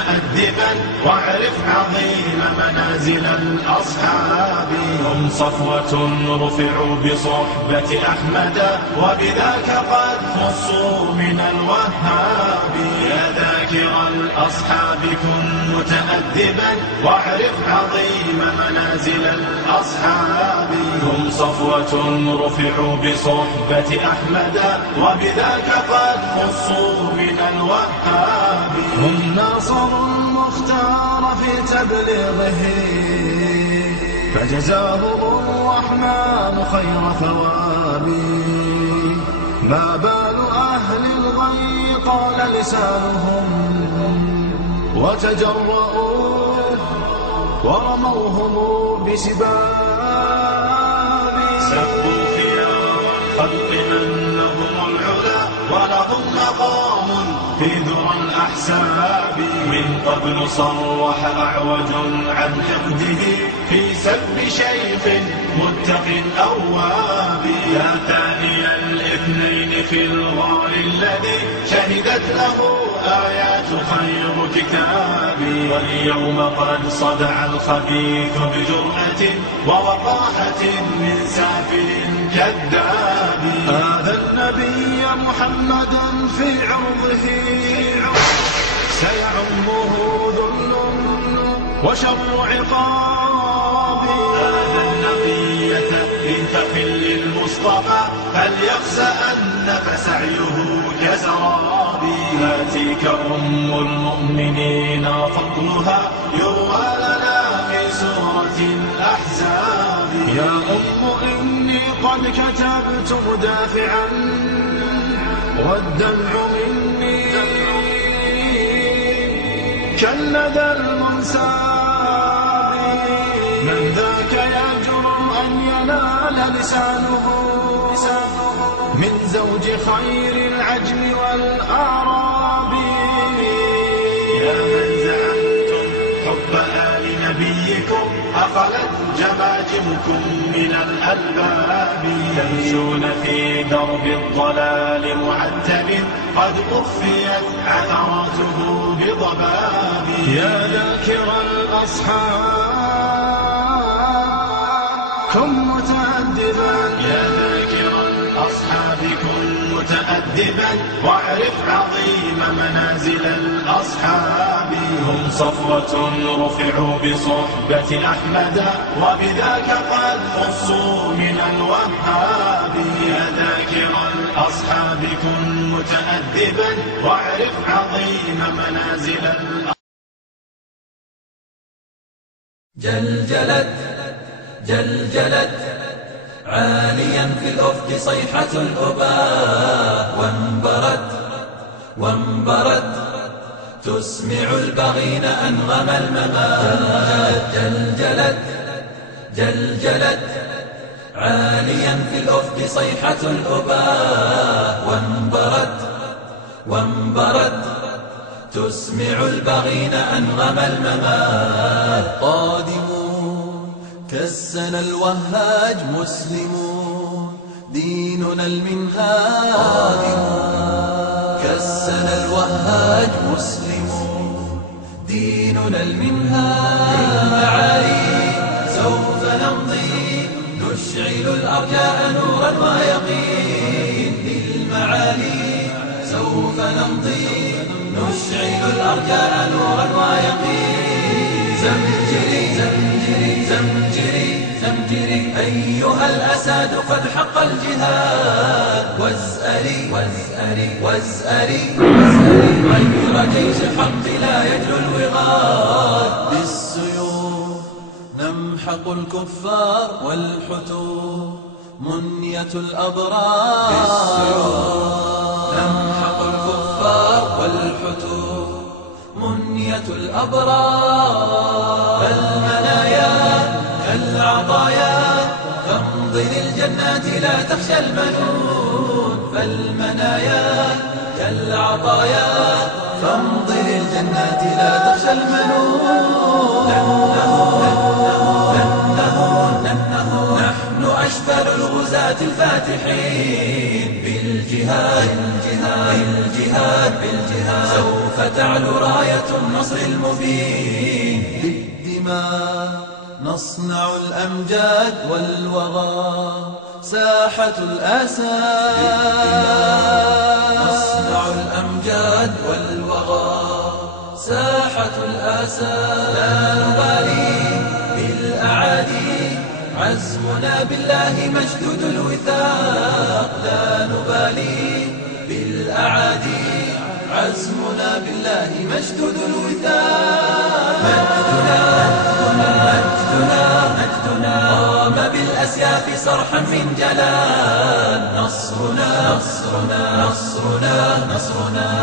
متأدبا واعرف عظيم منازل الأصحاب. هم صفوة رفعوا بصحبة أحمد وبذاك قد خصوا من الوهاب. يا ذاكر الأصحاب كن متأدبا واعرف عظيم منازل الأصحاب. هم صفوة رفعوا بصحبة أحمد وبذاك قد خصوا من الوهاب. هم ناصروا المختار في تبليغه فجزاهم الرحمن خير ثواب. ما بال أهل الغي طال لسانهم وتجرؤوا ورموهم بسباب. سبوا خيار الخلق من لهم العلا ولهم مقام في ذرى الأحساب. من قبل صرح أعوج عن حقده في سب شيخ متق أواب. يا ثاني الاثنين في الغار الذي شهدت له آيات خير كتابي. واليوم قد صدع الخبيث بجرأة ووقاحة من سافل كذاب. هذا النبي محمدا في عرضه سيعمه ذل وشر عقاب. هذا النبي إن تخل للمصطفى فليخسأن فسعيه كسراب. هاتيك أم المؤمنين فضلها يروى لنا في سورة الأحزاب. يا أم إني قد كتبت مدافعا والدمع مني كالندى المنساب. من ذاك يجرؤ أن ينال لسانه من زوج خير العجم والأعراب. يا من زعمتم حب آل نبيكم أخلت جماجمكم من الألباب. تمشون في درب الضلال معتب قد أخفيت عثراته بضباب. يا ذاكر الأصحاب كن متأدبا. يا ذاكر الأصحاب كن متأدبا واعرف عظيم منازل الأصحاب. هم صفوة رفعوا بصحبة أحمد وبذاك قد خصوا من الوهاب. يا ذاكر الأصحاب كن متأدبا واعرف عظيم منازل الأصحاب. جلجلت عاليا في الأفق صيحة الأباء وانبرت تسمع البغين أنغم الممات. جلجلت عاليا في الأفق صيحة الأباء وانبرت تسمع البغين أنغم الممات. قادمون كالسنا الوهاج مسلمون ديننا المنهاج. قادمون كالسنا الوهاج مسلمون ديننا المنهاج. للمعالي سوف نمضي نشعل الأرجاء نورا ويقين. للمعالي سوف نمضي نشعل الأرجاء نورا ويقين. زمجري زمجري زمجري زمجري أيها الأساد قد حق الجهاد. وازأري وازأري وازأري غير جيش الحق لا يجلو الوغاد. بالسيوف نمحق الكفار والحتوف منية الأبرار. بالسيوف نمحق الكفار والحتوف منية الأبرار. فالمنايا كالعطايا فامضي للجنات لا تخشى المنون. فالمنايا كالعطايا فامضي للجنات لا تخشى المنون. نحن أشفل الغزاة صلاة الفاتحين. بالجهاد سوف تعلو راية النصر المبين. بالدماء نصنع الأمجاد والوغى ساحة الأسى. نصنع الأمجاد والوغى ساحة الأسى. لا نبالي بالأعادي عزمنا بالله مشدود الوثاق. لا نبالي بالأعادي عزمنا بالله مشدود الوثاق. مجدنا قام بالأسياف صرحا من جلال. نصرنا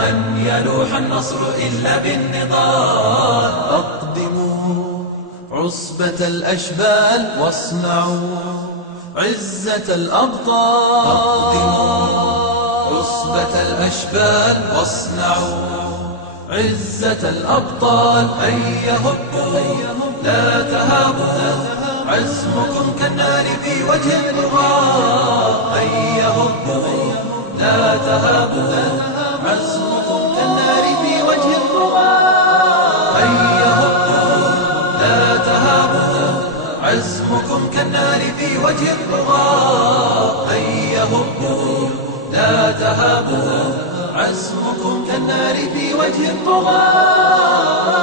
لن يلوح النصر إلا بالنضال. أقدموا عصبة الأشبال واصنعوا عزة الأبطال. عصبة الأشبال واصنعوا عزة الأبطال. هيا هبوا لا تهابوا عزمكم كالنار في وجه الطغاة. هيا هبوا لا تهابوا عزمكم كالنار في وجه الطغاة. هيا هبوا لا تهابوا عزمكم كالنار في وجه الطغاة. هيا هبوا لا تهابوا عزمكم كالنار في وجه الطغاة.